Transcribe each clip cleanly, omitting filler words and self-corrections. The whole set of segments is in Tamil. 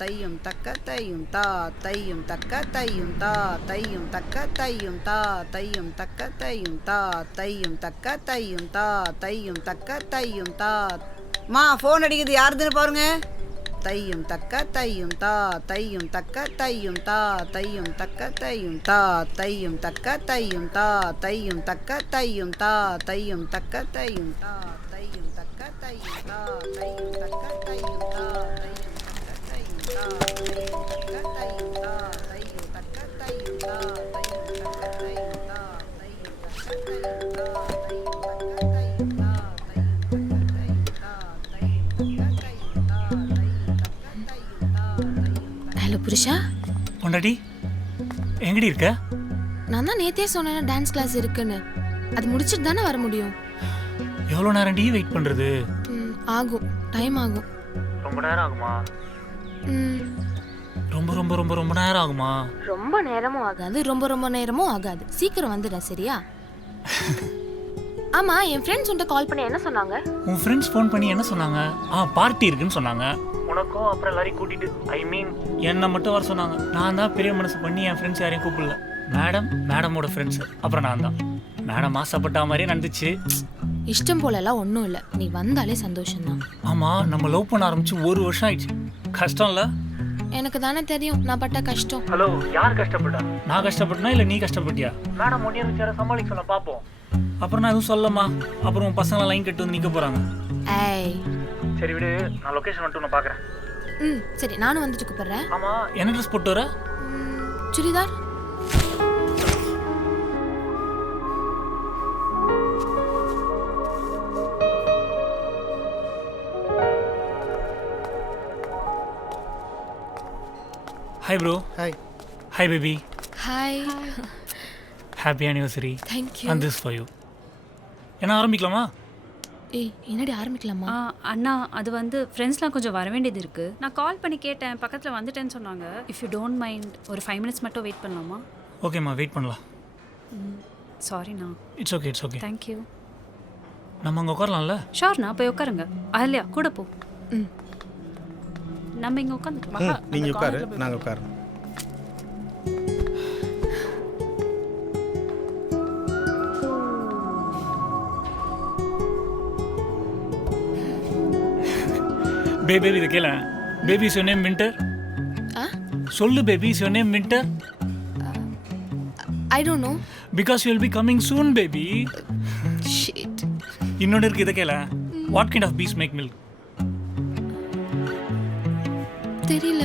தையும் தக்க தையும் தா தையும் தக்க தையும் தா தையும் தக்க தையும் தா தையும் தக்க தையும் தா தையும் தக்க தையும் தா தையும் தக்க தையும் தா. மா ஃபோன் அடிக்குது, யாருதுன்னு பாருங்க. தையும் தக்க தையும் தா தையும் தக்க தையும் தா தையும் தக்க தையும் தா தையும் தக்க தையும் தா தையும் தக்க தையும் தா தையும் தக்க தையும் தா தையும் தக்க தையும் தா தையும் தக்க தையும் தா தையும் தக்க தையும் தா தையும் தக்க தையும் தா தையும் தக்க தையும் தா தையும் தக்க தையும் தா தையும் தக்க தையும் தா தையும் தக்க தையும் தா தையும் தக்க தையும் தா தையும் தக்க தையும் தா. ஹலோ புருஷா. பொண்டாட்டி எங்கடி இருக்க? நான் தான் நேத்தே சொன்னேன் டான்ஸ் கிளாஸ் இருக்குன்னு. அது முடிச்சிட்டு தானே வர முடியும். எவ்வளோ நேரம் டீ வெயிட் பண்ணுறது? ஆகும், டைம் ஆகும். ரொம்ப நேரம் ஆகுமா? ரொம்ப ரொம்ப ரொம்ப ரொம்ப நேரம் ஆகுமா? ரொம்ப நேரமும் ஆகாது, ரொம்ப நேரமும் ஆகாது. சீக்கிரம் வந்துடுறேன் சரியா? ஆமா, என் ஃப்ரெண்ட்ஸ் உன்கிட்ட கால் பண்ணி என்ன சொன்னாங்க? உன் ஃப்ரெண்ட்ஸ் ஃபோன் பண்ணி என்ன சொன்னாங்க? பார்ட்டி இருக்குன்னு சொன்னாங்க. உனக்கும் அப்புறம் எல்லாரையும் கூட்டிட்டு, என்னை மட்டும் வர சொன்னாங்க. நான் தான் பெரிய மனசு பண்ணி என் ஃப்ரெண்ட்ஸ் யாரையும் கூப்பிடல. மேடமோட ஃப்ரெண்ட்ஸ் அப்புறம் நான் தான். மேடம் ஆசைப்பட்ட மாதிரியே நடந்துச்சு. இஷ்டம் போலலாம் ஒன்றும் இல்லை, நீ வந்தாலே சந்தோஷம் தான். ஆமாம், நம்ம லவ் பண்ண ஆரம்பிச்சு 1 வருஷம் ஆயிடுச்சு. கஷ்டம் இல்லை? எனக்கு தானே தெரியும் நான் பட்ட கஷ்டம். ஹலோ, யார் கஷ்டப்பட்டா? நான் கஷ்டப்பட்டனா இல்லை நீ கஷ்டப்பட்டியா? மேடம் ஒன்றே வச்சு சமாளிக்க சொல்ல பார்ப்போம். அப்புறம் நான் எதுவும் சொல்லமா? அப்புறம் உன் பசங்க லைன் கட்டு வந்து நிற்க போகிறாங்க. ஏய் சரி விடு, நான் லொகேஷன் வந்துட்டு நான் பார்க்குறேன். சரி, நானும் வந்துட்டு கூப்பிட்றேன். ஆமாம், என்ன ட்ரெஸ் போட்டு வர? Churidar. Hi bro. Hi baby. Hi. Happy anniversary. Thank you. And this for you. என்ன ஆரம்பிக்கலாமா? ஏய் என்னடி ஆரம்பிக்கலாமா? அண்ணா, அது வந்து ஃப்ரெண்ட்ஸ்லாம் கொஞ்சம் வர வேண்டியது இருக்குது. நான் கால் பண்ணி கேட்டேன், பக்கத்தில் வந்துட்டேன்னு சொன்னாங்க. இஃப் யூ டோன்ட் மைண்ட் ஒரு 5 மினிட்ஸ் மட்டும் வெயிட் பண்ணலாமா? ஓகேம்மா, வெயிட் பண்ணலாம். சாரிண்ணா. It's okay, it's okay. Thank you. நம்ம அங்கே உட்காரலாம்ல? ஷோர்ண்ணா, போய் உட்காருங்க. அஹல்யா கூட போ. நம்ம இங்கே உட்காந்துக்கலாம். நீங்கள் உட்காரு, நாங்கள் உட்காரு. பேபி இது கேள. Baby is your name winter? சொல்லு baby, is your name winter? I don't know. Because you will be coming soon baby. Shit. இன்னொன்று இருக்கு, இதை கேள. What kind of bees make milk? தெரியல.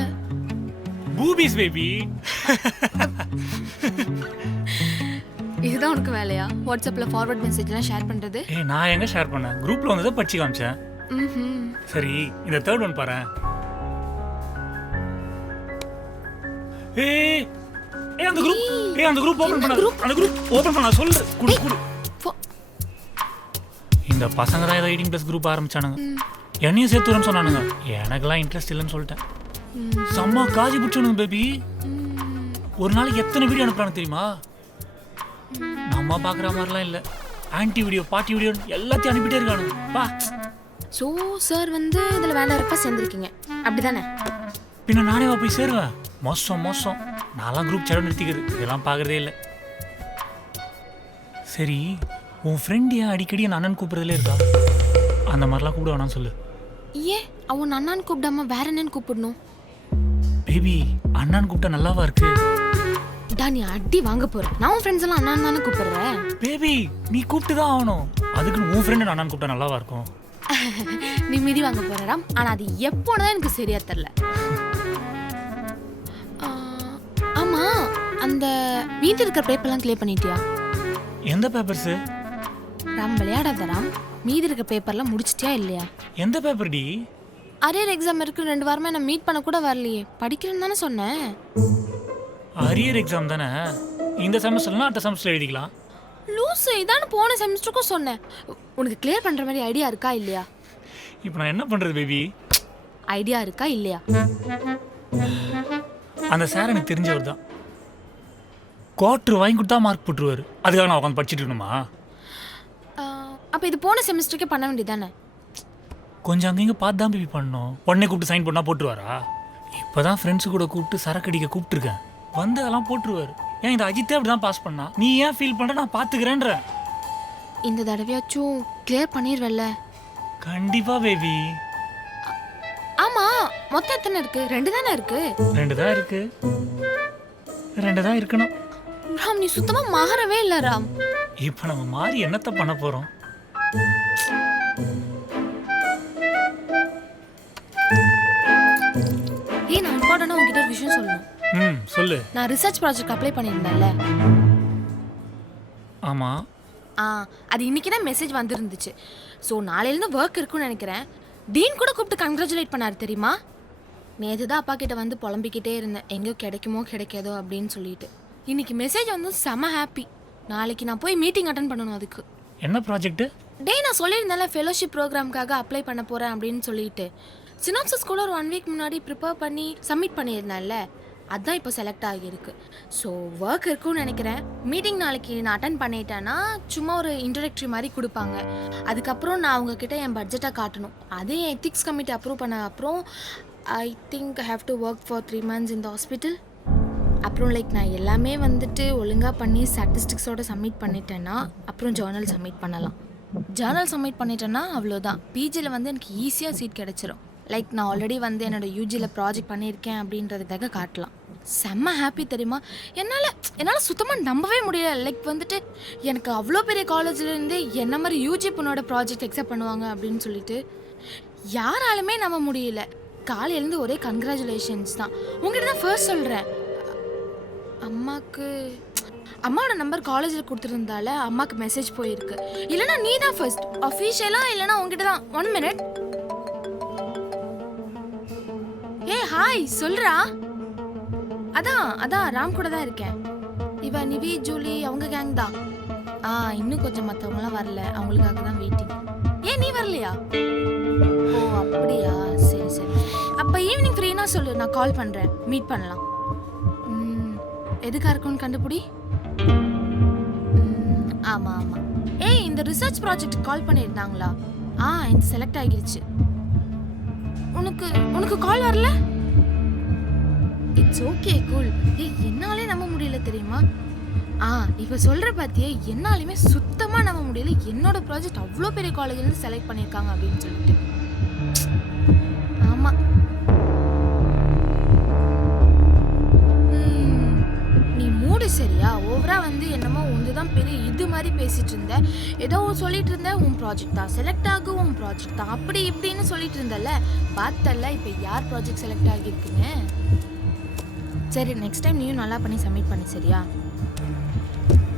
Boobies baby. இதுதான் உனக்கு வேலையா? வாட்ஸ்அப்ல ஃபார்வர்ட் மெசேஜ்லாம் ஷேர் பண்றது? நான் எங்க ஷேர் பண்ணேன்? குரூப்ல வந்ததை படிச்சு காமிச்சேன். சரி, இந்த தேர்ட் ஒன் பாரு. அந்த குரூப் ஓபன் பண்ண. அந்த குரூப் ஓபன் பண்ண சொல்லு. குடு. இந்த பசங்க தான் ஏதோ 18+ குரூப் ஆரம்பிச்சானுங்க. என்னையும் சேர்த்து வரேன்னு சொன்னானுங்க. எனக்கெல்லாம் இன்ட்ரெஸ்ட் இல்லைன்னு சொல்லிட்டேன். செம்ம காஜி பிடிச்சோனுங்க பேபி. ஒரு நாளைக்கு எத்தனை வீடியோ அனுப்புறானு தெரியுமா? நம்ம பார்க்குற மாதிரிலாம் இல்லை. ஆன்டி வீடியோ, பார்ட்டி வீடியோ எல்லாத்தையும் அனுப்பிட்டே இருக்கானுங்க. பா. ஸோ சார் வந்து இதில் வேலை இருப்பா சேர்ந்துருக்கீங்க அப்படிதானே? பின்ன நானே போய் சேருவேன். மோசம். நான்லாம் குரூப் சேர நிறுத்திக்கிறது, இதெல்லாம் பார்க்குறதே இல்லை. சரி, உன் ஃப்ரெண்ட் ஏன் அடிக்கடி என் அண்ணன் கூப்பிட்றதுலே இருக்கா? அந்த மாதிரிலாம் கூப்பிட வேணாம்னு சொல்லு. ஏன் அவன் அண்ணான்னு கூப்பிடாம வேற என்னன்னு கூப்பிடணும்? பேபி, அண்ணான்னு கூப்பிட்டா நல்லாவா இருக்கு? டா, நீ அடி வாங்க போற. நான் உன் ஃப்ரெண்ட்ஸ் எல்லாம் அண்ணான்னு தானே கூப்பிடுறேன். பேபி, நீ கூப்பிட்டு தான் ஆகணும். அதுக்கு உன் ஃப்ரெண்டு அண்ணான்னு கூப்பிட்டா நல்லாவா இருக்கும்? நீ மிதி வாங்க போறாராம். ஆனா அது எப்போதான் எனக்கு சரியா தெரியல. ஆமா, அந்த மீதி இருக்கிற பேப்பர்லாம் கிளியர் பண்ணிட்டியா? எந்த பேப்பர்ஸ்? ராம் விளையாடாத ராம். மீதி இருக்கிற பேப்பர்லாம் முடிச்சிட்டியா இல்லையா? எந்த பேப்பர் டி? அரியர் எக்ஸாம் இருக்கு. 2 வாரமா என்ன மீட் பண்ண கூட வரலையே. படிக்கிறேன்னு தானே சொன்னேன். அரியர் எக்ஸாம் தானே? இந்த செமஸ்டர்லாம் அடுத்த செமஸ்டர் எழுதிக்கலாம். லூசு, இதான போன செமஸ்டருக்கும் சொன்னேன். உனக்கு கிளியர் பண்ற மாதிரி ஐடியா இருக்கா இல்லையா? இப்போ நான் என்ன பண்றது பேபி? ஐடியா இருக்கா இல்லையா? அந்த சார் எனக்கு தெரிஞ்சவர் தான். குவார்டர் வாங்கி கொடுத்தா மார்க் போட்டுருவாரு. அதுக்காக நான் உட்காந்து படிச்சுட்டு இருக்கணுமா? அப்போ இது போன செமஸ்டருக்கே பண்ண வேண்டியதானே? கொஞ்சம் அங்கங்க பார்த்து தான் பேபி பண்ணணும். உடனே கூப்பிட்டு சைன் பண்ணா போட்டுருவாரா? இப்போதான் ஃப்ரெண்ட்ஸு கூட கூப்பிட்டு சரக்கு அடிக்க கூப்பிட்டுருக்கேன். வந்து அதெல்லாம் போட்டுருவாரு. ஏன் இந்த அஜித்தே அப்படி தான் பாஸ் பண்ணா? நீ ஏன் ஃபீல் பண்ணுற? நான் பார்த்துக்கிறேன்ற. இந்த தடவையாச்சும் கிளியர் பண்ணிடுவல்ல? கண்டிப்பா பேபி. ஆமா, மொத்தம் எத்தனை இருக்கு? 2 தானே இருக்கு. 2 தான் இருக்கு. 2 தான் இருக்கணும். ராம், நீ சுத்தமா மாறவே இல்ல ராம். இப்போ நம்ம மாறி என்னத்த பண்ண போறோம்? ஏய், நான் இம்பார்ட்டண்டா உங்ககிட்ட ஒரு விஷயம் சொல்லணும். சொல்லு. நான் ரிசர்ச் ப்ராஜெக்ட் அப்ளை பண்ணியிருந்தேன்ல. ஆமா. அது இன்னைக்கு தான் மெசேஜ் வந்துருந்துச்சு. ஸோ நாளையிலேருந்து ஒர்க் இருக்குன்னு நினைக்கிறேன். டீன் கூட கூப்பிட்டு கங்க்ராச்சுலேட் பண்ணார் தெரியுமா? நேற்று தான் அப்பா கிட்ட வந்து புலம்பிக்கிட்டே இருந்தேன், எங்கேயோ கிடைக்குமோ கிடைக்காதோ அப்படின்னு சொல்லிட்டு. இன்னைக்கு மெசேஜ் வந்து செம ஹாப்பி. நாளைக்கு நான் போய் மீட்டிங் அட்டன் பண்ணணும். அதுக்கு என்ன ப்ராஜெக்ட்? நான் சொல்லியிருந்தேன்ல ஃபெலோஷிப் ப்ரோக்ராம்காக அப்ளை பண்ண போகிறேன் அப்படின்னு சொல்லிட்டு. சினாப்சிஸ் கூட ஒரு 1 வீக் முன்னாடி ப்ரிப்பேர் பண்ணி சப்மிட் பண்ணியிருந்தேன்ல, அதுதான் இப்போ செலக்ட் ஆகியிருக்கு. ஸோ ஒர்க் இருக்குன்னு நினைக்கிறேன். மீட்டிங் நாளைக்கு நான் அட்டன் பண்ணிட்டேன்னா சும்மா ஒரு இன்ட்ரடக்டரி மாதிரி கொடுப்பாங்க. அதுக்கப்புறம் நான் அவங்கக்கிட்ட என் பட்ஜெட்டை காட்டணும். அதே எத்திக்ஸ் கமிட்டி அப்ரூவ் பண்ண அப்புறம் I think I have to work for 3 months இந்த ஹாஸ்பிட்டல். அப்புறம் நான் எல்லாமே வந்துட்டு ஒழுங்காக பண்ணி ஸ்டாட்டிஸ்டிக்ஸோடு சப்மிட் பண்ணிட்டேன்னா அப்புறம் ஜேர்னல் சப்மிட் பண்ணலாம். ஜேர்னல் சப்மிட் பண்ணிட்டேன்னா அவ்வளோதான். பிஜியில் வந்து எனக்கு ஈஸியாக சீட் கிடச்சிரும். நான் ஆல்ரெடி வந்து என்னோடய யூஜியில் ப்ராஜெக்ட் பண்ணியிருக்கேன் அப்படின்றதுக்காக காட்டலாம். செம்ம ஹாப்பி தெரியுமா? என்னால் சுத்தமாக நம்பவே முடியல. வந்துட்டு எனக்கு அவ்வளோ பெரிய காலேஜ்லேருந்து என்ன மாதிரி யூஜி பொண்ணோட ப்ராஜெக்ட் அக்செப்ட் பண்ணுவாங்க அப்படின்னு சொல்லிட்டு யாராலுமே நம்ப முடியல. காலையிலேருந்து ஒரே கங்க்ராச்சுலேஷன்ஸ் தான். உங்கள்கிட்ட தான் ஃபர்ஸ்ட் சொல்கிறேன். அம்மாவோட நம்பர் காலேஜில் கொடுத்துருந்தால அம்மாவுக்கு மெசேஜ் போயிருக்கு. இல்லைனா நீ தான் ஃபர்ஸ்ட் அஃபீஷியலாக. இல்லைனா உங்ககிட்ட தான். 1 minute. ஹாய் சொல்றா. அதான் ராம் கூட தான் இருக்கேன். இவ நிவி ஜூலி அவங்க கேங் தான். இன்னும் கொஞ்சம் மற்றவங்களாம் வரல, அவங்களுக்காக தான் வெயிட்டிங். ஏன் நீ வரலையா? ஓ அப்படியா, சரி சரி. அப்போ ஈவினிங் ஃப்ரீனா சொல்லு, நான் கால் பண்ணுறேன், மீட் பண்ணலாம். எதுக்காக இருக்குன்னு கண்டுபிடி. ஆமாம் ஆமாம். இந்த ரிசர்ச் ப்ராஜெக்ட் கால் பண்ணியிருந்தாங்களா? இந்த செலக்ட் ஆகிடுச்சு. உனக்கு கால் வரல? It's okay, cool. என்னாலே நம்ப முடியல தெரியுமா? இப்போ சொல்கிற பார்த்தியே, என்னாலுமே சுத்தமாக நம்ப முடியல. என்னோட ப்ராஜெக்ட் அவ்வளோ பெரிய காலேஜ்லேருந்து செலக்ட் பண்ணியிருக்காங்க அப்படின்னு சொல்லிட்டு. ஆமாம். நீ மூடு சரியா? ஓவரா வந்து என்னமோ ஒன்று தான் பெரிய இது மாதிரி பேசிட்டு இருந்த. ஏதோ சொல்லிட்டு இருந்த, உன் ப்ராஜெக்ட் தான் செலக்ட் ஆகும், உன் ப்ராஜெக்ட் தான் அப்படி இப்படின்னு சொல்லிட்டு இருந்தல. பார்த்தல இப்போ யார் ப்ராஜெக்ட் செலக்ட் ஆகியிருக்குன்னு. சரி, நெக்ஸ்ட் டைம் நீயும் நல்லா பண்ணி சப்மிட் பண்ணி சரியா?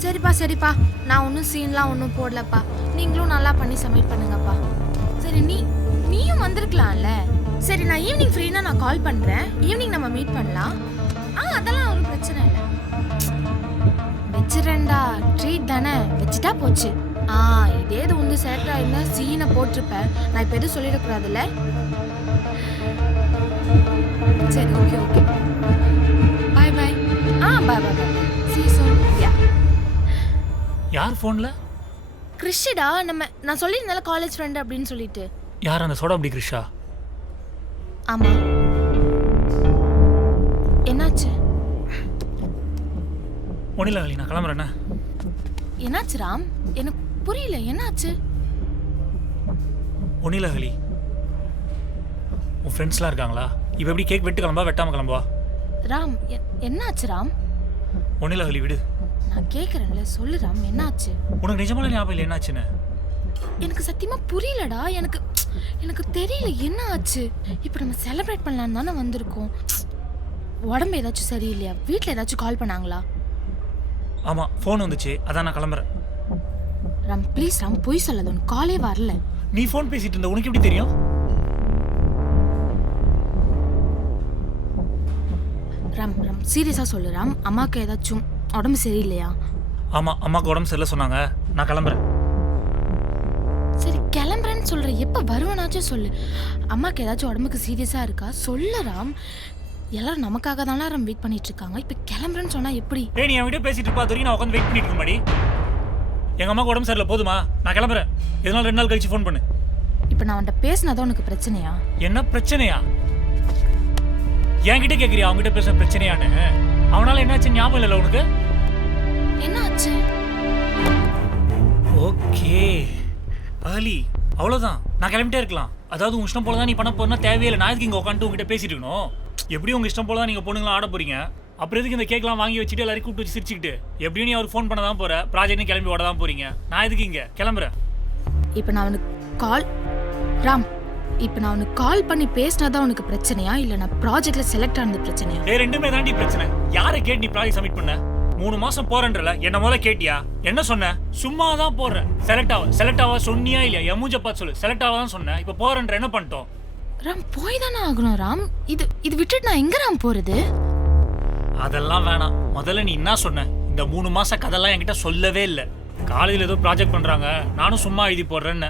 சரிப்பா. நான் ஒன்றும் சீன்லாம் ஒன்றும் போடலப்பா. நீங்களும் நல்லா பண்ணி சப்மிட் பண்ணுங்கப்பா. சரி, நீயும் வந்திருக்கலாம்ல. சரி, நான் ஈவினிங் ஃப்ரீனா நான் கால் பண்ணுறேன். ஈவினிங் நம்ம மீட் பண்ணலாம். அதெல்லாம் ஒரு பிரச்சனை இல்லை. வச்சிரேன்டா, ட்ரீட் தானே, வச்சுட்டா போச்சு. இதே இது வந்து செலக்ட் ஆகிருந்தா சீனை போட்டிருப்பேன். நான் இப்போ எதுவும் சொல்லிடக்கூடாதுல்ல. சரி, okay. Bye. Bye. See you soon. யார் ஃபோன்ல? கிறிஷிடா. நான் சொல்லியிருந்தேன்ல காலேஜ் ஃப்ரெண்ட் அப்படின்னு சொல்லிட்டு. யார் அந்த சோடா அப்படி கிறிஷா? ஆமா. என்னாச்சு? ஒன்னில அலி, நான் கிளம்புறேண்ணே. என்னாச்சு ராம்? எனக்கு புரியல, என்னாச்சு? ஒன்னில அலி, உன் ஃப்ரெண்ட்ஸ்லாம் இருக்காங்களா? இப்போ எப்படி கேக் வெட்டு கிளம்பா வெட்டாம கிளம்பா? ராம், என்னாச்சு ராம்? ஒன்னில அலி, விடு. நான் கேட்குறேன்ல, சொல்லு ராம், என்னாச்சு? உனக்கு நிஜமான ஞாபகம் இல்லை என்னாச்சுன்னு? எனக்கு சத்தியமா புரியலடா. எனக்கு தெரியல என்ன ஆச்சு. இப்போ நம்ம செலிப்ரேட் பண்ணலான்னு தானே வந்திருக்கோம். உடம்பு ஏதாச்சும் சரியில்லையா? வீட்டில் ஏதாச்சும் கால் பண்ணாங்களா? ஆமாம், ஃபோன் வந்துச்சு, அதான் நான் கிளம்புறேன். ராம் ப்ளீஸ் ராம், பொய் சொல்லாத. உனக்கு காலே வரல. நீ ஃபோன் பேசிட்டு இருந்த, உனக்கு எப்படி தெரியும்? ராம் சீரியஸாக சொல்லு ராம். அம்மாவுக்கு ஏதாச்சும் உடம்பு சரியில்லையா? ஆமாம், அம்மாவுக்கு உடம்பு சரியில்லை சொன்னாங்க, நான் கிளம்புறேன். சரி, கிளம்புறேன்னு சொல்கிற, எப்போ வருவேனாச்சும் சொல்லு. அம்மாவுக்கு ஏதாச்சும் உடம்புக்கு சீரியஸாக இருக்கா? சொல்லு ராம். எல்லாரும் நமக்காக தானே ராம் வெயிட் பண்ணிட்டு இருக்காங்க. இப்போ கிளம்புறேன்னு சொன்னால் எப்படி? நீ என் வீடியோ பேசிட்டு இருப்பா, தெரியும். நான் உட்காந்து வெயிட் பண்ணிட்டு இருக்க மாடி. எங்கள் அம்மாவுக்கு உடம்பு சரியில்லை, போதுமா? நான் கிளம்புறேன். எதனால 2 நாள் கழிச்சு ஃபோன் பண்ணு. இப்போ நான் அவன்கிட்ட பேசினதான் உனக்கு பிரச்சனையா? என்ன பிரச்சனையா? என்கிட்ட கேட்குறியா அவங்ககிட்ட பேச பிரச்சனையானு? அவனால என்னாச்சு ஞாபகம் இல்லைல்ல உனக்கு? என்ன ஆச்சு? ஓகே அலி, அவ்வளோதான், நான் கிளம்பிட்டே இருக்கலாம். அதாவது உங்க இஷ்டம் போல தான் நீ பண்ண போறனா தேவையில்லை. நான் எதுக்கு இங்கே உட்காந்துட்டு உங்ககிட்ட பேசிட்டு இருக்கணும்? எப்படியும் உங்க இஷ்டம் போல தான் நீங்கள் பொண்ணுங்களாம் ஆட போறீங்க. அப்புறம் எதுக்கு இந்த கேக்லாம் வாங்கி வச்சுட்டு எல்லாரும் கூப்பிட்டு வச்சு சிரிச்சுக்கிட்டு எப்படியும் நீ அவர் ஃபோன் பண்ண தான் போற, ப்ராஜெக்ட்னு கிளம்பி ஓட தான் போறீங்க. நான் எதுக்கு இங்கே கிளம்புறேன். இப்போ நான் அவனுக்கு கால் ராம் இப்போ நான் அவனுக்கு கால் பண்ணி பேசினா தான் உனக்கு பிரச்சனையா இல்லை நான் ப்ராஜெக்ட்ல செலக்ட் ஆனது பிரச்சனையா? ரெண்டுமே தாண்டி பிரச்சனை. யாரை கேட்டு நீ ப்ராஜெக்ட் சப்மிட் பண்ண? 3 மாசம் போறேன்றல என்ன முதல்ல கேட்டியா? என்ன சொன்ன? சும்மா தான் போடுறேன். செலக்ட் ஆவா சொன்னியா இல்லையா? என் மூஞ்ச பார்த்து சொல்லு. செலக்ட் ஆவா தான் சொன்னேன். இப்போ போறேன்ற என்ன பண்ணிட்டோம்? ராம் போய் தானே ஆகணும் ராம். இது விட்டுட்டு நான் எங்க ராம் போறது? அதெல்லாம் வேணாம். முதல்ல நீ என்ன சொன்ன? இந்த 3 மாச கதெல்லாம் என்கிட்ட சொல்லவே இல்லை. காலேஜில் ஏதோ ப்ராஜெக்ட் பண்றாங்க, நானும் சும்மா எழுதி போடுறேன்னு.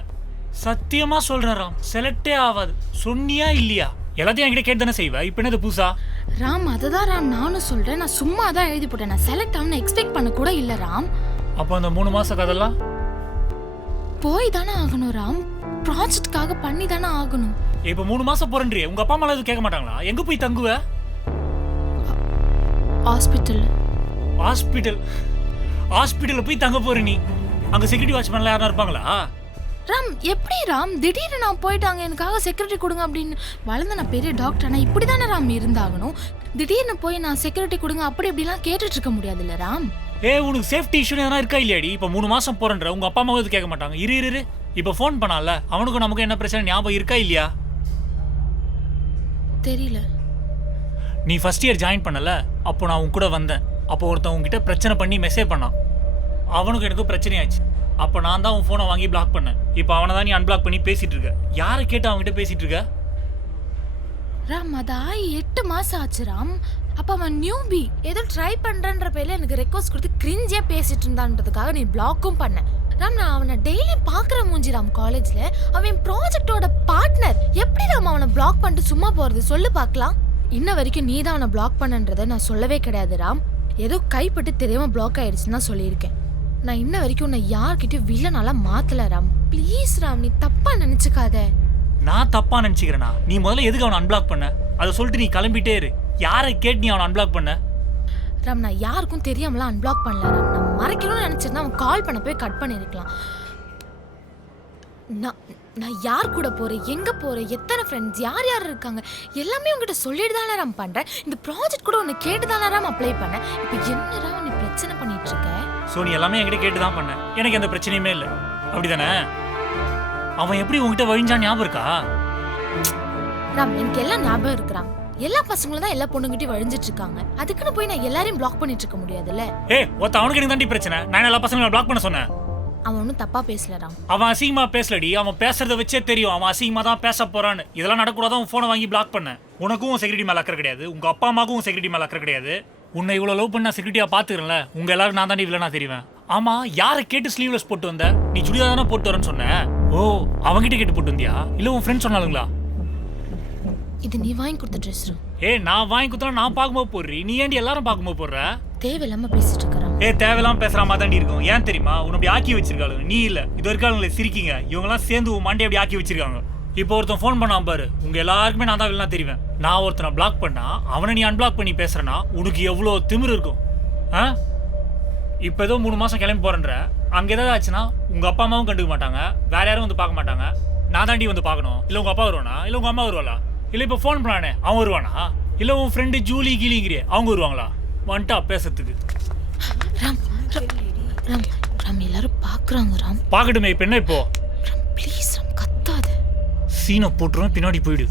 சத்தியமா சொல்றேன் ராம், செலக்டே ஆகாது. சொன்னியா இல்லையா? எல்லாத்தையும் என்கிட்ட கேட்டு தானே செய்வ. இப்போ என்னது புதுசா? ராம் அதுதான் ராம் நானும் சொல்றேன். நான் சும்மா தான் எழுதி போட்டேன். நான் செலக்ட் ஆகணும்னு எக்ஸ்பெக்ட் பண்ண கூட இல்லை ராம். அப்போ அந்த 3 மாச கதெல்லாம் போய் தானே ஆகணும் ராம். ப்ராஜெக்ட்காக பண்ணி தானே ஆகணும். இப்போ 3 மாசம் போறேன்றியே, உங்க அப்பா அம்மா எதுவும் கேட்க மாட்டாங்களா? எங்க போய் தங்குவ? ஹாஸ்பிட்டல்ல போய் தங்க போற நீ? அங்க செக்யூரிட்டி வாட்ச்மேன்ல யாரா இருப்பாங்களா? ராம் எப்படி ராம் திடீர்னு நான் போயிட்டாங்க எனக்காக செக்யூரிட்டி கொடுங்க அப்படின்னு வளர்ந்த நான் பெரிய டாக்டர். ஆனால் இப்படி தானே ராம் இருந்தாகணும். திடீர்னு போய் நான் செக்யூரிட்டி கொடுங்க அப்படி இப்படிலாம் கேட்டுட்டு இருக்க முடியாதுல்ல ராம். உனக்கு சேஃப்டி இஷ்யூ எதனா இருக்கா இல்லையாடி? இப்போ 3 மாசம் போறேன்ற உங்க அப்பா அம்மா எதுவும் கேட்க மாட்டாங்க? இரு இப்போ ஃபோன் பண்ணால அவனுக்கும் நமக்கு என்ன பிரச்சனை ஞாபகம் இருக்கா இல்லையா? தெரியல. நீ ஃபர்ஸ்ட் இயர் ஜாயின் பண்ணல, அப்போ நான் உன் கூட வந்தேன். அப்போ ஒருத்தன் உங்ககிட்ட பிரச்சனை பண்ணி மெசேஜ் பண்ணான். அவனுக்கு எனக்கும் பிரச்சனையாச்சு. அப்போ நான் தான் உன் ஃபோனை வாங்கி பிளாக் பண்ணேன். இப்போ அவனை தான் நீ அன்பிளாக் பண்ணி பேசிட்டு இருக்க. யாரை கேட்டு அவங்ககிட்ட பேசிட்டு இருக்க? ராம் அது 8 மாசம் ஆச்சு ராம். அப்போ அவன் நியூபி ஏதோ ட்ரை பண்றன்ற பேர்ல எனக்கு ரெக்வஸ்ட் கொடுத்து கிரிஞ்சியா பேசிட்டு இருந்தான்றதுக்காக நீ பிளாக்கும் பண்ண ராம். நான் அவனை டெய்லி பாக்குற மூஞ்சி ராம். காலேஜ்ல அவன் ப்ராஜெக்டோட பார்ட்னர். எப்படி ராம் அவனை பிளாக் பண்ணிட்டு சும்மா போறது சொல்லு பார்க்கலாம். இன்ன வரைக்கும் நீ தான் அவனை பிளாக் பண்ணன்றதை நான் சொல்லவே கிடையாது ராம். ஏதோ கைப்பட்டு தெரியாம பிளாக் ஆயிடுச்சுன்னு தான் சொல்லியிருக்கேன். நான் இன்ன வரைக்கும் உன்னை யார்கிட்டயும் வில்லனால மாத்தல ராம். ப்ளீஸ் ராம் நீ தப்பா நினைச்சுக்காத. நான் தப்பா நினைச்சுக்கிறேனா? நீ முதல்ல எதுக்கு அவனை அன்பிளாக் பண்ண? அதை சொல்லிட்டு நீ கிளம்பிட்டே இரு. யாரை கேட்டு நீ அவனை அன்பிளாக் பண்ண? ராம் நான் யாருக்கும் தெரியாமலாம் அன்பிளாக் பண்ணல ராம். நான் மறைக்கணும்னு நினைச்சிருந்தா அவன் கால் பண்ண போய் கட் பண்ணிருக்கலாம். நான் யார் கூட போறேன், எங்க போறேன், எத்தனை ஃப்ரெண்ட்ஸ், யார் யார் இருக்காங்க எல்லாமே உங்ககிட்ட சொல்லிட்டு தானே ராம் பண்றேன். இந்த ப்ராஜெக்ட் கூட உன்னை கேட்டு தானே ராம் அப்ளை பண்ணேன். இப்போ என்ன ராம் நீ பிரச்சனை பண்ணிட்டு இருக்க? ஸோ நீ எல்லாமே என்கிட்ட கேட்டு தான் பண்ண. எனக்கு எந்த பிரச்சனையுமே இல்லை, அப்படிதானே? அவன் எப்படி உங்ககிட்ட வழிஞ்சான் ஞாபகம் இருக்கா? ராம் எனக்கு எல்லாம் ஞாபகம் இருக்கிறான். எல்லா பசங்களும் தான் எல்லா பொண்ணுங்கிட்டையும் வழிஞ்சிட்டு இருக்காங்க. அதுக்குன்னு போய் நான் எல்லாரையும் பிளாக் பண்ணிட்டு இருக்க முடியாதுல்ல. அவனுக்கு எனக்கு தாண்டி பிரச்சனை. நான் எல்லா பசங்களும் பிளாக் பண்ண சொன்னேன். அவன் ஒன்றும் தப்பா பேசல ராம். அவன் அசிங்கமா பேசலடி. அவன் பேசுறத வச்சே தெரியும் அவன் அசிங்கமா தான் பேச போறான்னு. இதெல்லாம் நடக்கூடாதான் உன் ஃபோனை வாங்கி பிளாக் பண்ண. உனக்கும் செக்யூரிட்டி மேல அக்கறை கிடையாது, உங்க அப்பா அம்மாவுக்கும் செக்யூரிட்டி மேல அக்கறை கிடையாது. உன்னை இவ்வளவு லவ் பண்ண செக்யூரிட்டியா பாத்துக்கிறேன்ல, உங்க எல்லாரும் நான் தாண்டி வில்லனா தெரிவேன். ஆமா, யாரை கேட்டு ஸ்லீவ்லெஸ் போட்டு வந்த? நீ சுடிதார் தானே போட்டு வரேன்னு சொன்ன. ஓ, அவங்கிட்ட கேட்டு போட்டு வந்தியா இல்ல உன் ஃப்ரெண்ட் சொன்னாலுங்களா? இது நீ வாங்கி கொடுத்த ட்ரெஸ். நான் வாங்கி கொடுத்தா நான் பார்க்கும்போது போடுறீ, நீ ஏன்டி எல்லாரும் பார்க்கும்போது போடுற? தேவையில்லாம பேசிட்டு இருக்கிறான். தேவையில்லாம பேசுற மாதிரி தாண்டி இருக்கும். ஏன் தெரியுமா? உன்னை அப்படி ஆக்கி வச்சிருக்காங்க. நீ இல்ல, இது இருக்காங்களே சிரிக்கிங்க, இவங்கெல்லாம் சேர்ந்து உன் மண்டே அப்படி ஆக்கி வச்சிருக்காங்க. இப்போ ஒருத்தன் ஃபோன் பண்ணாம பாரு, உங்க எல்லாருக்குமே நான் தான் வில்லனா தெரிவேன். நான் ஒருத்தனை பிளாக் பண்ணா அவனை நீ அன்பிளாக் பண்ணி பேசுறனா உனக்கு எவ்வளோ திமிரு இருக்கும்? இப்போ ஏதோ 3 மாசம் கிளம்பி போறேன்ற, அங்கே ஏதாவது ஆச்சுன்னா உங்க அப்பா அம்மாவும் கண்டுக்க மாட்டாங்க, வேற யாரும் வந்து பார்க்க மாட்டாங்க. நான் தாண்டி வந்து பார்க்கணும். இல்லை உங்க அப்பா வருவானா? இல்லை உங்க அம்மா வருவாளா? இல்லை இப்போ ஃபோன் பண்ணானே அவன் வருவானா? இல்லை உன் ஃப்ரெண்டு ஜூலி கீலிங்கிறியே அவங்க வருவாங்களா? வந்துட்டா பேசுறதுக்கு. ராம் ராம் ராம் எல்லாரும் பார்க்குறாங்க ராம். பார்க்கட்டுமே, இப்போ என்ன? இப்போ ராம் ப்ளீஸ் ராம் கத்தாத. சீனை போட்டுருவேன், பின்னாடி போயிடு.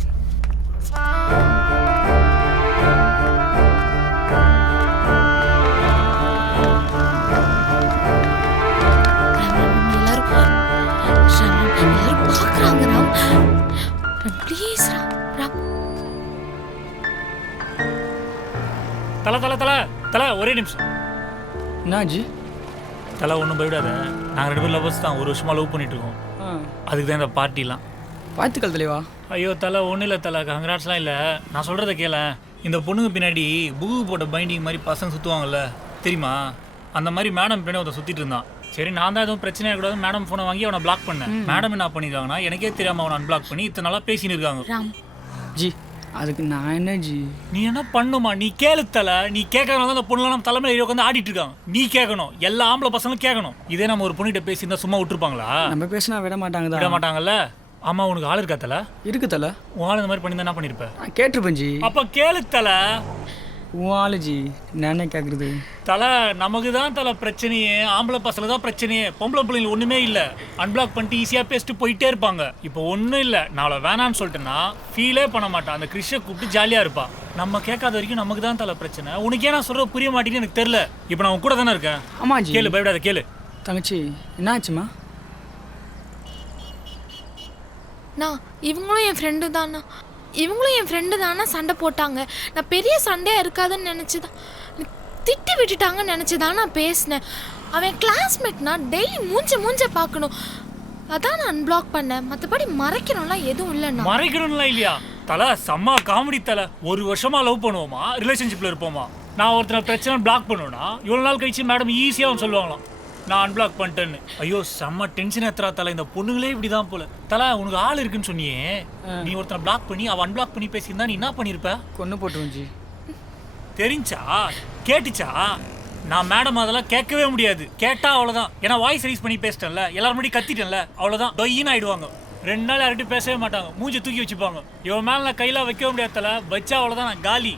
தலை தலை தலை தலை ஒரே நிமிஷம். என்னாச்சு தலை? ஒன்றும் போய்விடாத. நாங்கள் 2 பேரும் லவ்வர்ஸ் தான். 1 வருஷமா லவ் பண்ணிட்டு இருக்கோம். அதுக்கு தான் இந்த பார்ட்டிலாம். வாழ்த்துக்கள் தலைவா. ஐயோ தலை, ஒன்றும் இல்லை தலை, கங்க்ராட்ஸ்லாம் இல்லை. நான் சொல்கிறத கேள. இந்த பொண்ணுங்க பின்னாடி புகு போட்ட பைண்டிங் மாதிரி பசங்க சுற்றுவாங்கல்ல தெரியுமா? அந்த மாதிரி மேடம் பின்னாடி ஒருத்தன் சுற்றிட்டு இருந்தான். சரி, நான் தான் எதுவும் பிரச்சனை இருக்கக்கூடாது மேடம் ஃபோனை வாங்கி அவனை பிளாக் பண்ணேன். மேடம் என்ன பண்ணியிருக்காங்கன்னா எனக்கே தெரியாமல் அவனை அன்பிளாக் பண்ணி இத்தனை நாளாக பேசின்னு இருக்காங்க. ஜி அதுக்கு நான் என்ன ஜி? நீ என்ன பண்ணுமா? நீ கேளு தலை. நீ கேட்கறனால அந்த பொண்ணுலாம் நம்ம தலைமையில உட்காந்து ஆடிட்டு இருக்காங்க. நீ கேட்கணும், எல்லா ஆம்பளை பசங்களும் கேட்கணும். இதே நம்ம ஒரு பொண்ணுகிட்ட பேசியிருந்தா சும்மா விட்டுருப்பாங்களா? நம்ம பேசினா விட மாட்டாங்க விட மாட்டாங்கல்ல. ஆமா, உனக்கு ஆள் இருக்கா தலை? இருக்கு தலை. உன் ஆள் இந்த மாதிரி பண்ணியிருந்தா என்ன பண்ணியிருப்ப? நான் கேட்டிருப்பேன் ஜி. அப்போ கேளு தலை. உன் ஆளு ஜி, நான் என்ன கேட்குறது? தலை, நமக்கு தான் தலை பிரச்சனையே. ஆம்பளை பசங்க தான் பிரச்சனையே. பொம்பளை பிள்ளைங்க ஒன்றுமே இல்லை. அன்பிளாக் பண்ணிட்டு ஈஸியாக பேசிட்டு போயிட்டே இருப்பாங்க. இப்போ ஒன்றும் இல்லை, நான் வேணான்னு சொல்லிட்டேன்னா ஃபீலே பண்ண மாட்டான். அந்த கிறிஷை கூப்பிட்டு ஜாலியாக இருப்பா. நம்ம கேட்காத வரைக்கும் நமக்கு தான் தலை பிரச்சனை. உனக்கே நான் சொல்கிற புரிய மாட்டேங்குன்னு எனக்கு தெரில. இப்போ நான் உன் கூட தானே இருக்கேன். ஆமா ஜி. கேளு, பயப்படாத கேளு. தங்கச்சி என்ன ஆச்சுமா? இவங்களும் என் ஃப்ரெண்டு தானா சண்டை போட்டாங்க. நான் பெரிய சண்டையாக இருக்காதுன்னு நினச்சி தான், திட்டி விட்டுட்டாங்கன்னு நினச்சி தான் நான் பேசினேன். அவன் கிளாஸ்மேட்னா டெய்லி மூஞ்ச பார்க்கணும், அதான் நான் அன்பிளாக் பண்ணேன். மற்றபடி மறைக்கணும்லாம் எதுவும் இல்லைண்ணா. மறைக்கணும்லாம் இல்லையா தலை? செம்ம காமெடி தலை. 1 வருஷமா லவ் பண்ணுவோமா, ரிலேஷன்ஷிப்பில் இருப்போமா. நான் ஒருத்தனை பிரச்சனை பிளாக் பண்ணுவேன்னா இவ்வளோ நாள் கழிச்சு மேடம் ஈஸியாக அவன் சொல்லுவாங்களாம் நான் அன்பிளாக் பண்ணிட்டேன்னு. ஐயோ செம்ம டென்ஷன் ஏத்துறா தலை. இந்த பொண்ணுங்களே இப்படிதான் போல. தலை, உனக்கு ஆள் இருக்குன்னு சொன்னியே, நீ ஒருத்தனை பிளாக் பண்ணி அவன் அன்பிளாக் பண்ணி பேசியிருந்தா நீ என்ன பண்ணிருப்ப? கொண்டு போட்டுருவேன் ஜி. தெரிஞ்சா? கேட்டுச்சா? நான் மேடம் அதெல்லாம் கேட்கவே முடியாது. கேட்டா அவ்வளோதான். ஏன்னா வாய்ஸ் ரைஸ் பண்ணி பேசிட்டேன்ல, எல்லாரும் முன்னாடி கத்திட்டேன்ல, அவ்வளோதான். டொய்யின்னு ஆயிடுவாங்க. 2 நாள் யார்கிட்டையும் பேசவே மாட்டாங்க. மூஞ்சி தூக்கி வச்சுப்பாங்க. இவன் மேலே நான் கையில் வைக்கவே முடியாது தலை. வச்சா அவ்வளோதான், நான் காலி.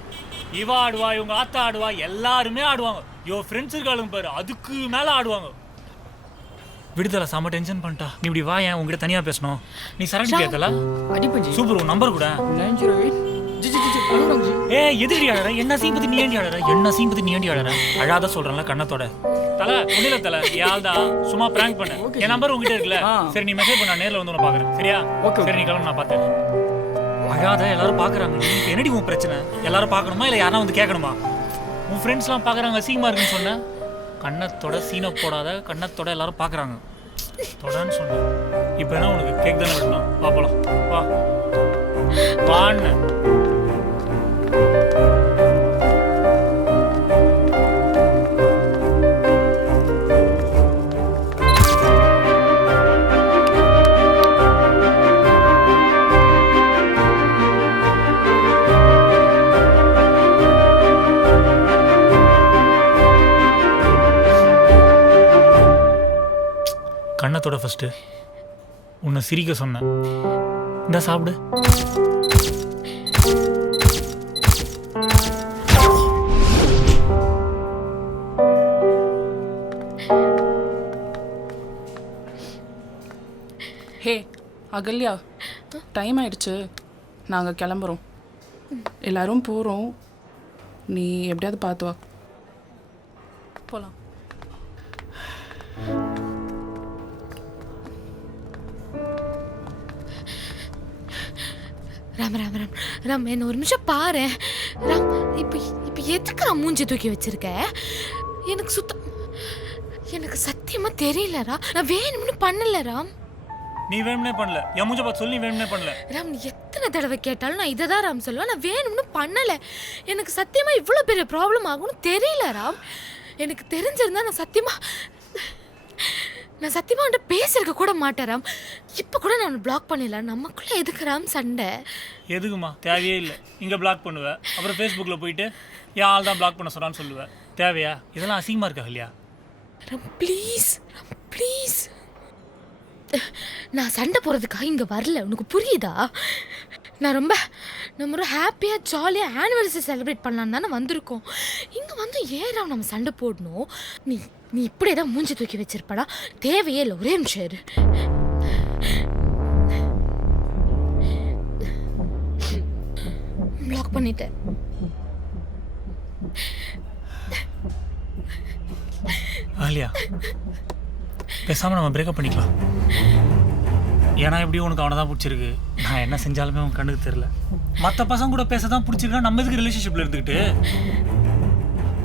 இவ ஆடுவா, இவங்க ஆத்தா ஆடுவா, எல்லாருமே ஆடுவாங்க. இவன் ஃப்ரெண்ட்ஸ் இருக்காளுங்க பாரு, அதுக்கு மேலே ஆடுவாங்க. விடுதலை செம்ம டென்ஷன் பண்ணிட்டா. நீ இப்படி வா, ஏன் உங்ககிட்ட தனியாக பேசணும். நீ சரண்டு கேட்கல? அடிப்பேன் ஜி. சூப்பர், உன் நம்பர் கூட. 908 ஜி ஜி ஜி அழுகுறாங்க ஜி. எதிரி ஆடுற என்ன சீம்பத்தி நீ ஏண்டி ஆடுற? என்ன சீம்பத்தி நீ ஏண்டி ஆடுற? அழாத சொல்றேன்ல கண்ணத்தோட. தலை ஒன்றில தலை, யாழ்தா சும்மா பிராங்க் பண்ண. என் நம்பர் உங்ககிட்ட இருக்குல்ல? சரி, நீ மெசேஜ் பண்ண, நேரில் வந்து உன்னை பார்க்குறேன். சரியா? சரி, நீ கிளம்பு, நான் பார்த்தேன். அழாத, எல்லாரும் பார்க்குறாங்க. என்னடி உன் பிரச்சனை? எல்லாரும் பார்க்கணுமா இல்லை யாரா வந்து கேட்கணுமா? உன் ஃப்ரெண்ட்ஸ்லாம் பார்க்குறாங்க, அசிங்கமாக இருக்குன்னு சொன்னேன். கண்ணத்தோட சீனை போடாத, கண்ணத்தோட எல்லாரும் பார்க்குறாங்க தொடான்னு சொன்னேன். இப்போ என்ன உனக்கு கேக் தானே வேணும்? வா போலாம், வா வான்னு. கண்ணத்தோட ஃபர்ஸ்ட் உன்னை சிரிக்க சொன்னேன். இந்த சாப்பிடு. ஹே அகல்யா, டைம் ஆயிடுச்சு, நாங்கள் கிளம்புறோம். எல்லாரும் போகிறோம், நீ எப்படியாவது பார்த்து வா. போகலாம். ராம் ராம் ராம் ராம், என்ன ஒரு நிமிஷம் பாரு ராம். இப்போ எதுக்கு மூஞ்சி தூக்கி வச்சிருக்க? எனக்கு சத்தியமா தெரியலரா. நான் வேணும்னு பண்ணல ராம். நீ வேணும்னே பண்ணல. என் மூஞ்ச பார்த்து சொல்லி நீ வேணும்னே பண்ணல. ராம், நீ எத்தனை தடவை கேட்டாலும் நான் இதை தான் ராம் சொல்லுவேன். நான் வேணும்னு பண்ணல. எனக்கு சத்தியமா இவ்வளோ பெரிய ப்ராப்ளம் ஆகும்னு தெரியல ராம். எனக்கு தெரிஞ்சிருந்தா நான் சத்தியமா அவன்கிட்ட பேசிருக்க கூட மாட்டேன் ராம். இப்போ கூட நான் பிளாக் பண்ணிடல. நமக்குள்ள எதுக்கு ராம் சண்டை? எதுக்குமா? தேவையே இல்லை. இங்கே பிளாக் பண்ணுவேன், அப்புறம் ஃபேஸ்புக்கில் போயிட்டு என் ஆள் தான் பிளாக் பண்ண சொல்கிறான்னு சொல்லுவேன். தேவையா? இதெல்லாம் அசிங்கமாக இருக்கா இல்லையா? Ram please, Ram please. நான் சண்டை போகிறதுக்காக இங்கே வரல, உனக்கு புரியுதா? நம்ம ஒரு ஹாப்பியாக ஜாலியாக ஆனிவர்சரி செலிப்ரேட் பண்ணலான்னு தானே வந்திருக்கோம். இங்கே வந்து ஏன் நம்ம சண்டை போடணும்? நீ இப்படியே தான் மூஞ்சி தூக்கி வச்சிருப்படா. தேவையே இல்லை. ஒரே நிமிஷம் இரு. பிளாக் பண்ணிட்டேன். ஆலியா, பேசாமல் நம்ம பிரேக்கப் பண்ணிக்கலாம். ஏன்னா எப்படியும் உனக்கு அவனை தான் பிடிச்சிருக்கு. நான் என்ன செஞ்சாலுமே அவன் கண்ணுக்கு தெரியல. மற்ற பசங்க கூட பேச தான் பிடிச்சிருக்கா. நம்ம எதுக்கு ரிலேஷன்ஷிப்பில் இருந்துக்கிட்டு?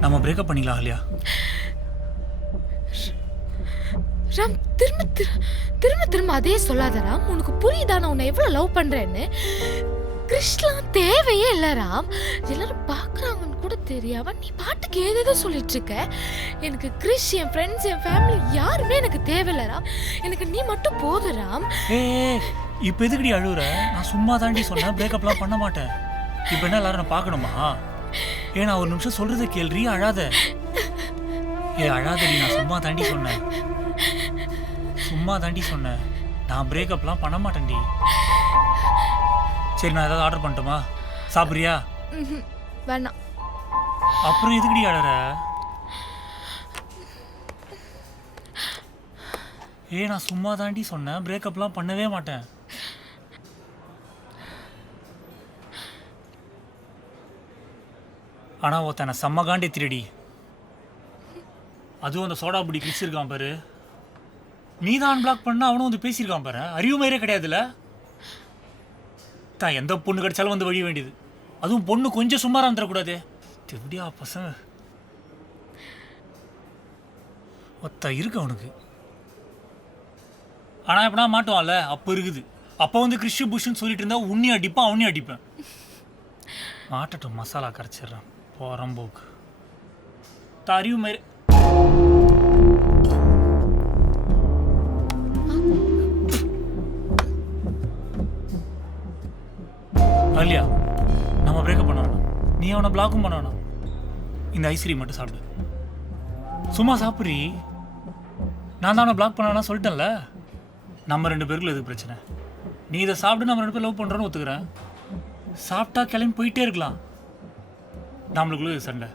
நம்ம பிரேக்கப் பண்ணிக்கலாம் ஆலியா. ராம், திரும்ப அதே சொல்லாத ராம். உனக்கு புரியுதா நான் உன்னை எவ்வளோ லவ் பண்ணுறேன்னு? கிறிஷ்லாம் தேவையே இல்லை ராம். எல்லாரும் பார்க்குறாங்கன்னு கூட தெரியாம நீ பாட்டுக்கு ஏதேதோ சொல்லிட்டு இருக்க. எனக்கு கிறிஷ், என் ஃப்ரெண்ட்ஸ், என் ஃபேமிலி யாருமே எனக்கு தேவையில்லை ராம். எனக்கு நீ மட்டும் போதும் ராம். இப்போ எதுக்குடி அழுகுற? நான் சும்மா தாண்டி சொன்னேன், பிரேக்கப்லாம் பண்ண மாட்டேன். இப்போ என்ன எல்லாரும் நான் பார்க்கணுமா? நான் ஒரு நிமிஷம் சொல்றதை கேள்றி, அழாத. அழாதடி, நான் சும்மா தாண்டி சொன்னேன். சும்மா தாண்டி சொன்னேன். நான் பிரேக்கப்லாம் பண்ண மாட்டேன்டி. சரி, நான் ஏதாவது ஆர்டர் பண்ணட்டுமா? சாப்பிட்றியா? வேணாம். அப்புறம் எதுக்குடி அழற? நான் சும்மா தாண்டி சொன்னேன், பிரேக்கப்லாம் பண்ணவே மாட்டேன். ஆனால் ஒருத்தனை செம்ம காண்டி திருடி. அதுவும் அந்த சோடா புடி கிழிச்சு இருக்கான் பாரு. நீ தான் அன்பிளாக் பண்ண, அவனும் வந்து பேசியிருக்கான் பாரு. அறிவு மயிரே கிடையாதுல்ல. தான் எந்த பொண்ணு கிடைச்சாலும் வந்து வழி வேண்டியது. அதுவும் பொண்ணு கொஞ்சம் சும்மாரா வந்துடக்கூடாது. எப்படியா பசங்க ஒத்த இருக்கு அவனுக்கு. ஆனால் எப்படின்னா மாட்டுவான்ல, அப்போ இருக்குது. அப்போ வந்து கிறிஸ்து புஷ்ன்னு சொல்லிட்டு இருந்தா உன்னையும் அடிப்பான், அவனையும் அடிப்பேன். மாட்டட்டும், மசாலா கரைச்சிடுறான் போறம்போக்கு. அறிவு மயிரே. இல்லையா, நம்ம பிரேக்கப் பண்ண வேணாம். நீ அவனை பிளாக்கும் பண்ண வேணாம். இந்த ஐஸ்கிரீம் மட்டும் சாப்பிடு. சும்மா சாப்பிட்றி. நான் தான் அவனை பிளாக் பண்ண வேணாம் சொல்லிட்டேன்ல. நம்ம 2 பேருக்குள்ள எதுக்கு பிரச்சனை? நீ இதை சாப்பிட்டு நம்ம 2 பேர் லவ் பண்ணுறோன்னு ஒத்துக்கிறேன். சாப்பிட்டா கிளம்பி போயிட்டே இருக்கலாம். நம்மளுக்குள்ள இது சண்டை.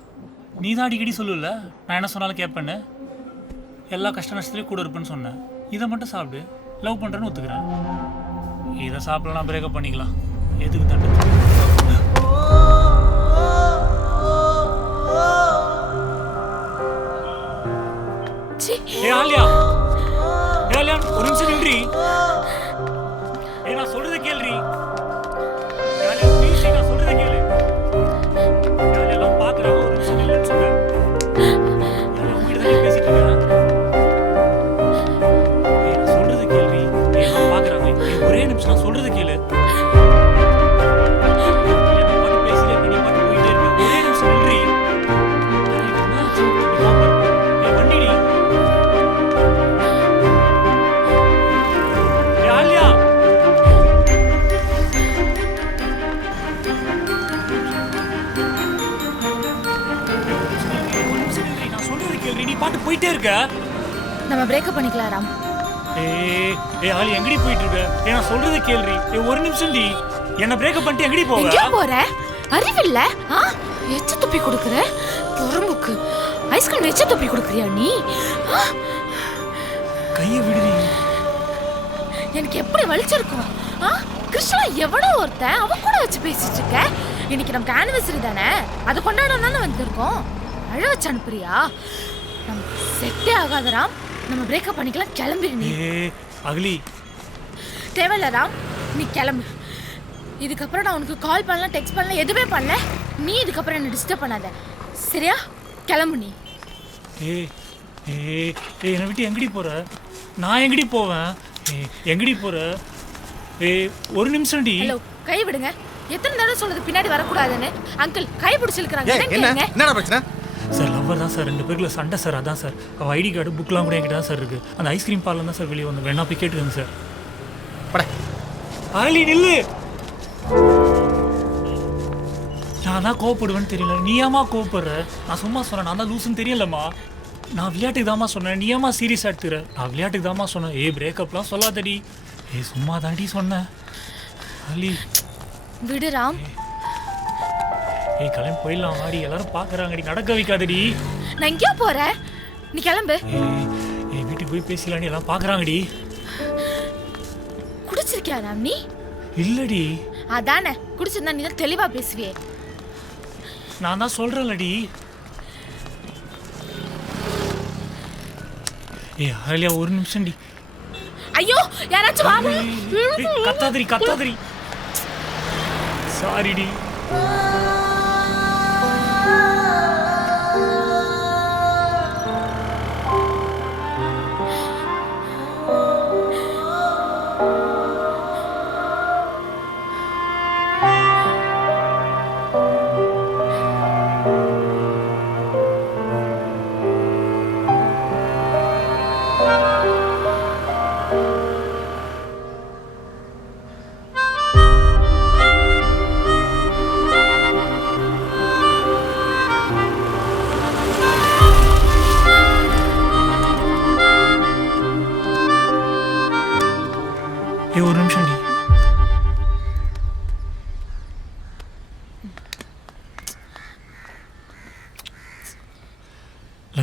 நீ தான் அடிக்கடி சொல்லுவில்ல, நான் என்ன சொன்னாலும் கேட்பேன்னு. எல்லா கஷ்ட நஷ்டத்துலேயும் கூட இருப்பேன்னு சொன்னேன். இதை மட்டும் சாப்பிடு, லவ் பண்ணுறேன்னு ஒத்துக்கிறேன். இதை சாப்பிடலாம், பிரேக்கப் பண்ணிக்கலாம். எதுக்கு தண்டை? ஆலியா, ஆலியா, ஒரு நிமிஷம் நின்றி. நான் சொல்றதை கேள்றி. நான் சொல்றதை கேளு. எல்லாம் பாக்குறாங்க, ஒரு நிமிஷம் நில்லுன்னு சொன்னேன். உங்ககிட்ட தான் பேசிட்டு இருக்கேன். நான் சொல்றதை கேள்வி. எல்லாம் பாக்குறாங்க. ஒரே நிமிஷம் நான் சொல்றதை கேளு. போயிட்டே இருக்க. நம்ம பிரேக்கப் பண்ணிக்கலாம் ராம். ஆளி எங்கடி போயிட்டு இருக்க? நான் சொல்றதை கேள்றி. ஒரு நிமிஷம் டி. என்ன பிரேக்கப் பண்ணிட்டு எங்கடி போவ? எங்க போற? அறிவில்ல? எச்ச துப்பி கொடுக்குற பொறம்புக்கு. ஐஸ்கிரீம் எச்ச துப்பி கொடுக்குறியா நீ? கையை விடுறீ. எனக்கு எப்படி வலிச்சிருக்கும்? கிருஷ்ணா எவ்வளோ ஒருத்தன் அவன் கூட வச்சு பேசிட்டு இருக்க. இன்னைக்கு நமக்கு ஆனிவர்சரி தானே, அதை கொண்டாட தானே வந்திருக்கோம். அழ வச்சு அனுப்புறியா? நமக்கு செட்டே ஆகாத ராம். நம்ம பிரேக்கப் பண்ணிக்கலாம். கிளம்பிடு நீ. அகலி தேவையில்ல ராம், நீ கிளம்பு. இதுக்கப்புறம் நான் உனக்கு கால் பண்ணலாம், டெக்ஸ்ட் பண்ணலாம், எதுவுமே பண்ணல. நீ இதுக்கப்புறம் என்ன டிஸ்டர்ப் பண்ணாத, சரியா? கிளம்பு நீ. என்னை விட்டு எங்கடி போற? நான் எங்கடி போவேன்? எங்கடி போற? ஒரு நிமிஷம் டி. ஹலோ, கை விடுங்க. எத்தனை தடவை சொல்றது பின்னாடி வரக்கூடாதுன்னு? அங்கிள் கை பிடிச்சி இழுக்கிறாங்க. என்னடா பிரச்சனை? சார் லவ்வர் தான் சார், 2 பேருக்குள்ள சண்டை சார். அதான் சார், அவள் ஐடி கார்டு புக்லாம் கூட என்கிட்ட தான் சார் இருக்குது. அந்த ஐஸ்கிரீம் பார்லர் தான் சார் வெளியே வந்து. வேணா போய் கேட்டுக்கங்க சார். அகலி நில்லு. நான் தான் கோவப்படுவேன்னு தெரியல, நீ ஏமா கோவப்படுற? நான் சும்மா சொன்னேன், நான் தான் லூசுன்னு தெரியலம்மா. நான் விளையாட்டுக்கு தாம்மா சொன்னேன், நீ ஏமா சீரியஸ் எடுத்துக்கிற? நான் விளையாட்டுக்கு தாம்மா சொன்னேன். பிரேக்கப்லாம் சொல்லாதடி. சும்மா தாண்டி சொன்னேன். அகலி விடு ராம். கிளம்பி போயிடலாம் வாடி. எல்லாரும் பாக்குறாங்கடி, நடக்க வைக்காதடி. நான் எங்கேயோ போறேன், நீ கிளம்பு. வீட்டுக்கு போய் பேசலான்னு எல்லாம் பாக்குறாங்கடி. குடிச்சிருக்கியா ராம் நீ? இல்லடி. அதானே, குடிச்சிருந்தா நீ தான் தெளிவா பேசுவியே. நான் தான் சொல்றேன்லடி. அகலியா ஒரு நிமிஷம் டி. ஐயோ, யாராச்சும் வாங்க. கத்தாதரி கத்தாதரி. சாரிடி.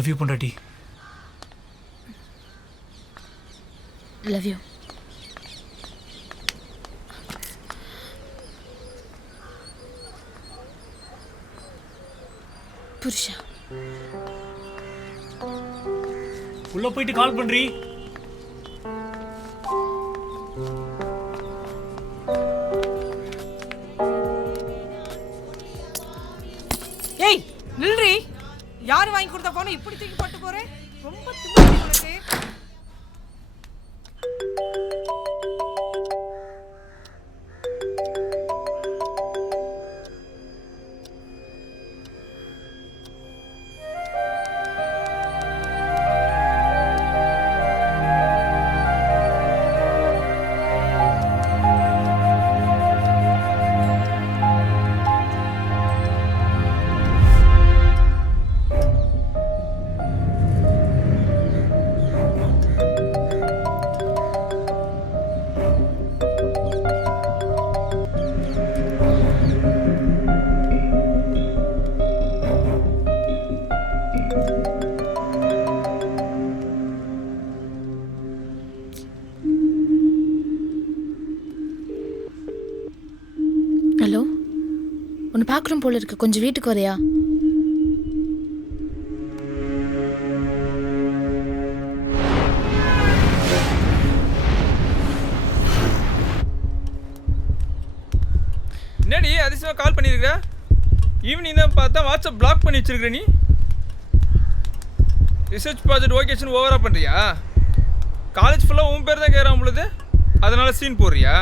லவ் யூ பொண்டாட்டி. Love you. புருஷா. உள்ள போயிட்டு கால் பண்றீ. ஏய் நில்றி. யார் வாங்கி கொடுத்த போன இப்படி தூக்கி போட்டு போறேன்? ரொம்ப திமிரு உனக்கு. ஹலோ, உன்னை பார்க்குறோம் போல இருக்கு, கொஞ்சம் வீட்டுக்கு வரையா? என்னடி அதிசயமாக கால் பண்ணியிருக்கிற? ஈவினிங் தான் பார்த்தா வாட்ஸ்அப் பிளாக் பண்ணி வச்சிருக்கிற நீ. ரிசர்ச் ப்ராஜெக்ட் ஓகேஷன் ஓவராக பண்ணுறியா? காலேஜ் ஃபுல்லாக உன் பேர் தான் கேட்குறான் பொழுது, அதனால் சீன் போடுறியா?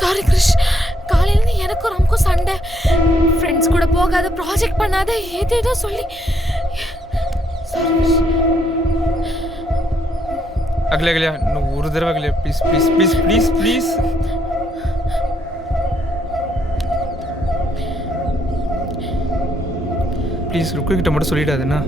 சாரி கிருஷ், காலையிலேருந்து எனக்கும் ரொம்பக்கும் சண்டை. ஃப்ரெண்ட்ஸ் கூட போகாத, ப்ராஜெக்ட் பண்ணாத, ஏதேதோ சொல்லி. அகலியா இன்னும் ஒரு தடவை Ahalya, please please please please please please Rukku கிட்ட மட்டும் சொல்லிடாதுண்ணா.